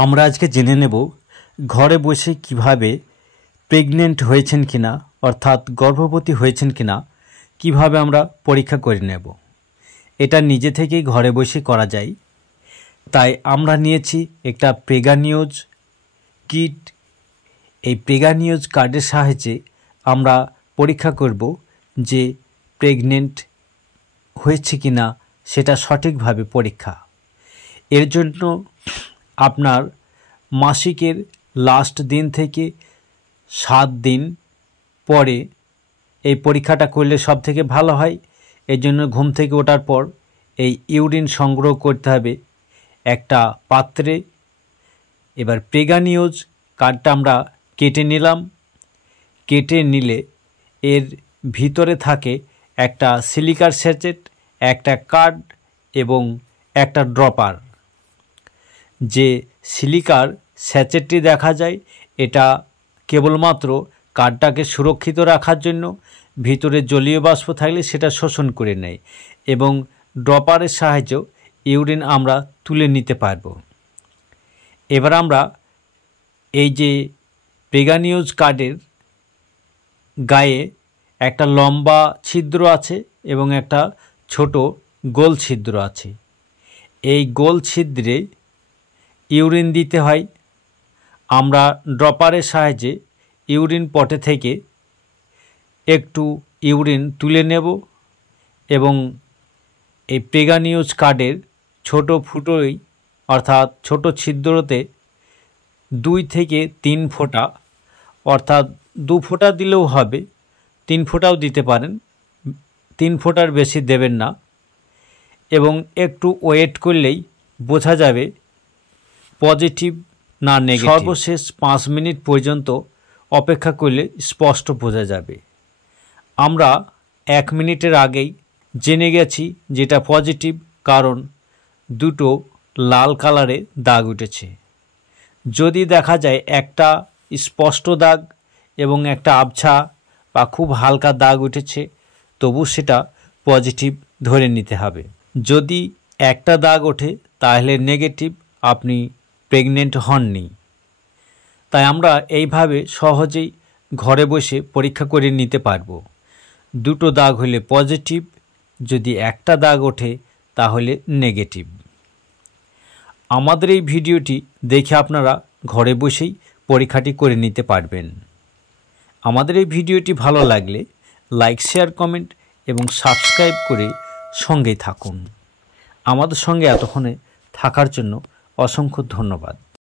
আমরা আজকে জেনে নেব ঘরে বসে কিভাবে প্রেগনেন্ট হয়েছেন কিনা অর্থাৎ গর্ভবতী হয়েছেন কিনা কিভাবে আমরা পরীক্ষা করে নেব। এটা নিজে থেকেই ঘরে বসে করা যায়। তাই আমরা নিয়েছি একটা প্রেগানিউজ কিট। এই প্রেগানিউজ কার্ডের সাহায্যে আমরা পরীক্ষা করব যে প্রেগনেন্ট হয়েছে কিনা সেটা সঠিকভাবে পরীক্ষা। এর জন্য আপনার মাসিকের লাস্ট দিন থেকে 7 দিন পরে এই পরীক্ষাটা করলে সব থেকে ভালো হয়। এর জন্য ঘুম থেকে ওঠার পর এই ইউরিন সংগ্রহ করতে হবে একটা পাত্রে। এবার প্রেগানিউজ কার্ডটা আমরা কেটে নিলাম। কেটে নিলে এর ভিতরে থাকে একটা সিলিকার স্যাচেট, একটা কার্ড এবং একটা ড্রপার। যে সিলিকার স্যাচেটটি দেখা যায় এটা কেবলমাত্র কার্ডটাকে সুরক্ষিত রাখার জন্য, ভিতরে জলীয় বাষ্প থাকলে সেটা শোষণ করে নেয় এবং ড্রপারের সাহায্যে ইউরিন আমরা তুলে নিতে পারব। এবার আমরা এই যে প্রেগানিউজ কার্ডের গায়ে একটা লম্বা ছিদ্র আছে এবং একটা ছোট গোল ছিদ্র আছে। এই গোল ছিদ্রে ইউরিন দিতে হয়। আমরা ড্রপারের সাহায্যে ইউরিন পটে থেকে একটু ইউরিন তুলে নেব এবং এই প্রেগানিউজ কার্ডের ছোট ফুটোই অর্থাৎ ছোট ছিদ্রতে 2 থেকে 3 ফোঁটা, অর্থাৎ 2 ফোঁটা দিলেও হবে, 3 ফোঁটাও দিতে পারেন, 3 ফোঁটার বেশি দেবেন না। এবং একটু ওয়েট করলেই বোঝা যাবে পজিটিভ না নেগেটিভ। সর্বশেষ 5 মিনিট পর্যন্ত অপেক্ষা করলে স্পষ্ট বোঝা যাবে। আমরা 1 মিনিটের আগেই জেনে গেছি যেটা পজিটিভ, কারণ 2টো লাল কালারে দাগ উঠেছে। যদি দেখা যায় একটা স্পষ্ট দাগ এবং একটা আবছা বা খুব হালকা দাগ উঠেছে, তবু সেটা পজিটিভ ধরে নিতে হবে। যদি একটা দাগ ওঠে তাহলে নেগেটিভ, আপনি প্রেগনেন্ট হননি। তাই আমরা এইভাবে সহজেই ঘরে বসে পরীক্ষা করে নিতে পারবো। 2টো দাগ হলে পজিটিভ, যদি একটা দাগ ওঠে তাহলে নেগেটিভ। আমাদের এই ভিডিওটি দেখে আপনারা ঘরে বসেই পরীক্ষাটি করে নিতে পারবেন। আমাদের এই ভিডিওটি ভালো লাগলে লাইক, শেয়ার, কমেন্ট এবং সাবস্ক্রাইব করে সঙ্গেই থাকুন। আমাদের সঙ্গে এতক্ষণে থাকার জন্য অসংখ্য ধন্যবাদ।